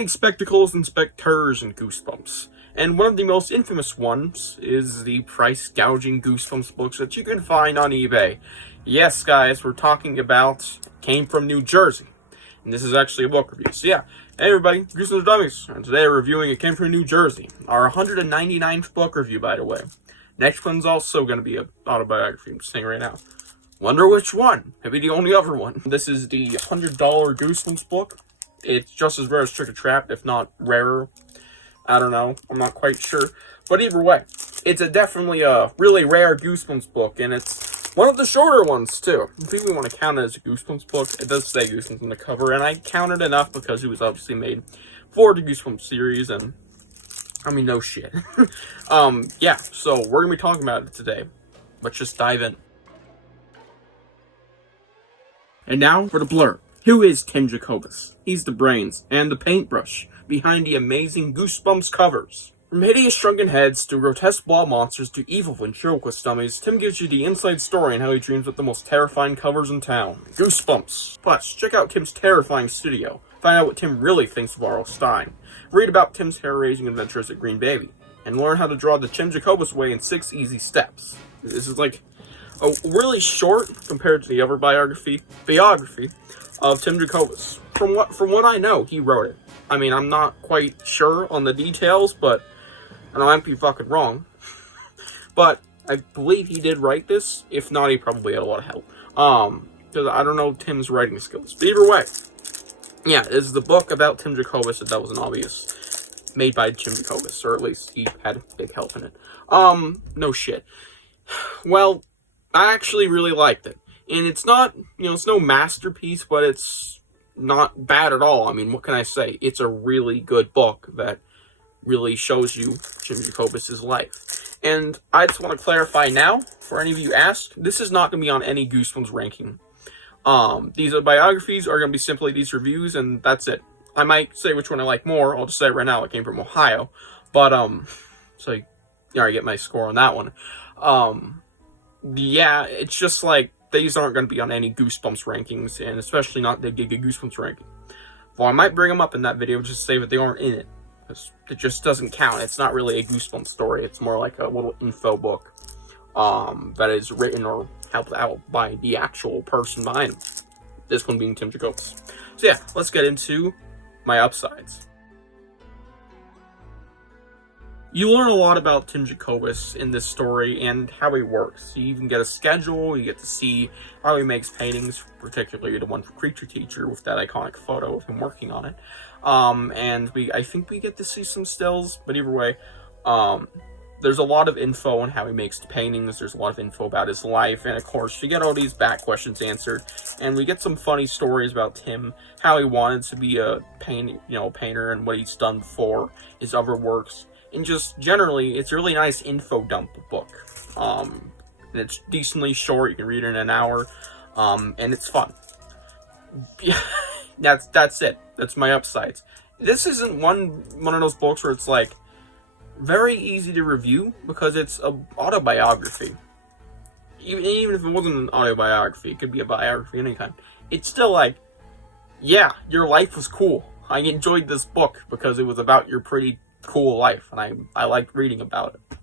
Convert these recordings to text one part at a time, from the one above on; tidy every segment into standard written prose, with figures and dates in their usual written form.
many spectacles and specters in Goosebumps, and one of the most infamous ones is the price gouging Goosebumps books that you can find on eBay. Yes, guys, we're talking about Came from New Jersey, and this is actually a book review. So yeah, hey everybody, Goosebumps Dummies, and today we're reviewing It Came from New Jersey, our 199th book review, by the way. Next one's also going to be an autobiography, I'm just saying right now. Wonder which one? Maybe the only other one. This is the $100 Goosebumps book. It's just as rare as Trick or Trap, if not rarer. I don't know. I'm not quite sure. But either way, it's definitely a really rare Goosebumps book, and it's one of the shorter ones, too. I think we want to count it as a Goosebumps book. It does say Goosebumps on the cover, and I counted enough because it was obviously made for the Goosebumps series, and I mean, no shit. Yeah, so we're going to be talking about it today. Let's just dive in. And now for the blurb. Who is Tim Jacobus? He's the brains and the paintbrush behind the amazing Goosebumps covers. From hideous shrunken heads to grotesque blob monsters to evil ventriloquist dummies, Tim gives you the inside story on how he dreams up the most terrifying covers in town. Goosebumps. Plus, check out Tim's terrifying studio. Find out what Tim really thinks of R.L. Stine. Read about Tim's hair-raising adventures at Green Baby. And learn how to draw the Tim Jacobus way in 6 easy steps. This is like a really short compared to the other biography of Tim Jacobus. From what I know, he wrote it. I mean, I'm not quite sure on the details, but and I might be fucking wrong. But I believe he did write this. If not, he probably had a lot of help. Because I don't know Tim's writing skills. But either way, yeah, this is the book about Tim Jacobus, if that wasn't obvious. Made by Tim Jacobus, or at least he had big help in it. No shit. Well, I actually really liked it. And it's not, it's no masterpiece, but it's not bad at all. I mean, what can I say? It's a really good book that really shows you Tim Jacobus' life. And I just want to clarify now, for any of you asked, this is not going to be on any Goosebumps ranking. These biographies are going to be simply these reviews, and that's it. I might say which one I like more. I'll just say it right now. It came from Ohio. But, so you already get my score on that one. Yeah, it's just like, these aren't going to be on any Goosebumps rankings, and especially not the Giga Goosebumps ranking. Well, I might bring them up in that video, just say that they aren't in it. It just doesn't count. It's not really a Goosebumps story. It's more like a little info book that is written or helped out by the actual person behind them. This one being Tim Jacobus. So yeah, let's get into my upsides. You learn a lot about Tim Jacobus in this story and how he works. You even get a schedule, you get to see how he makes paintings, particularly the one for Creature Teacher with that iconic photo of him working on it. And I think we get to see some stills, but either way, there's a lot of info on how he makes the paintings, there's a lot of info about his life, and of course, you get all these back questions answered, and we get some funny stories about Tim, how he wanted to be a painter, and what he's done before, his other works. And just generally, it's a really nice info dump book. And it's decently short. You can read it in an hour. And it's fun. Yeah, that's it. That's my upsides. This isn't one of those books where it's like very easy to review because it's an autobiography. Even if it wasn't an autobiography, it could be a biography of any kind. It's still like, yeah, your life was cool. I enjoyed this book because it was about your pretty cool life, and I liked reading about it.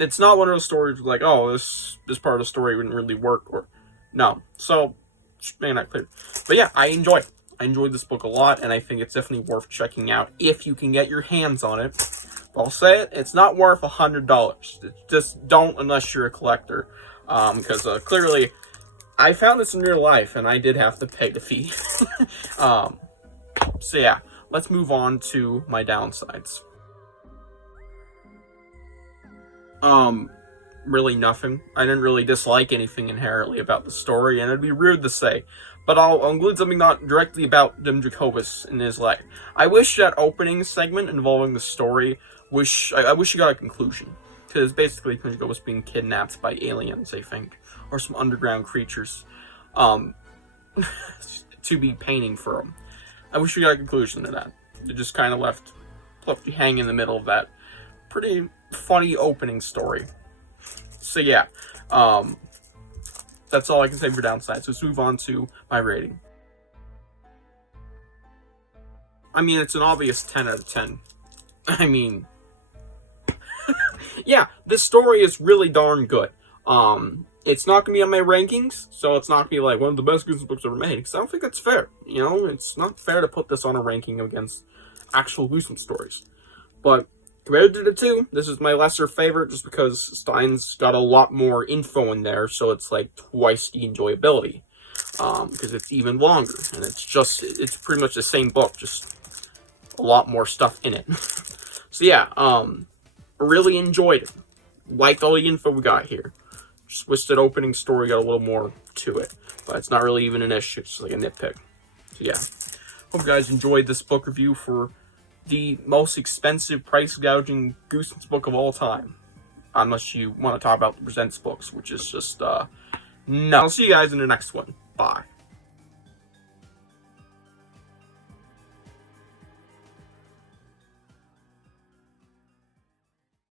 It's not one of those stories like, oh, this part of the story wouldn't really work, or no. So, just making that clear. But yeah, I enjoyed this book a lot, and I think it's definitely worth checking out if you can get your hands on it. I'll say it, it's not worth $100. Just don't unless you're a collector, because clearly, I found this in real life, and I did have to pay the fee. So yeah. Let's move on to my downsides. Really nothing. I didn't really dislike anything inherently about the story, and it'd be weird to say. But I'll include something not directly about Tim Jacobus in his life. I wish that opening segment involving the story, I wish you got a conclusion. Because basically Tim Jacobus being kidnapped by aliens, I think. Or some underground creatures. To be painting for him. I wish we got a conclusion to that. It just kind of left you hanging in the middle of that pretty funny opening story. So yeah, that's all I can say for downsides. So let's move on to my rating. I mean, it's an obvious 10 out of 10. I mean, yeah, this story is really darn good. It's not gonna be on my rankings, so it's not gonna be like one of the best Goosebumps books ever made, because I don't think that's fair. You know, it's not fair to put this on a ranking against actual Goosebumps stories. But compared to the two, this is my lesser favorite, just because Stine's got a lot more info in there, so it's like twice the enjoyability. Because it's even longer, and it's pretty much the same book, just a lot more stuff in it. So yeah, really enjoyed it. Liked all the info we got here. Just wish that opening story got a little more to it, but it's not really even an issue. It's like a nitpick. So yeah, hope you guys enjoyed this book review for the most expensive price gouging Goosebumps book of all time. Unless you want to talk about the Presents books, which is just, no. I'll see you guys in the next one. Bye.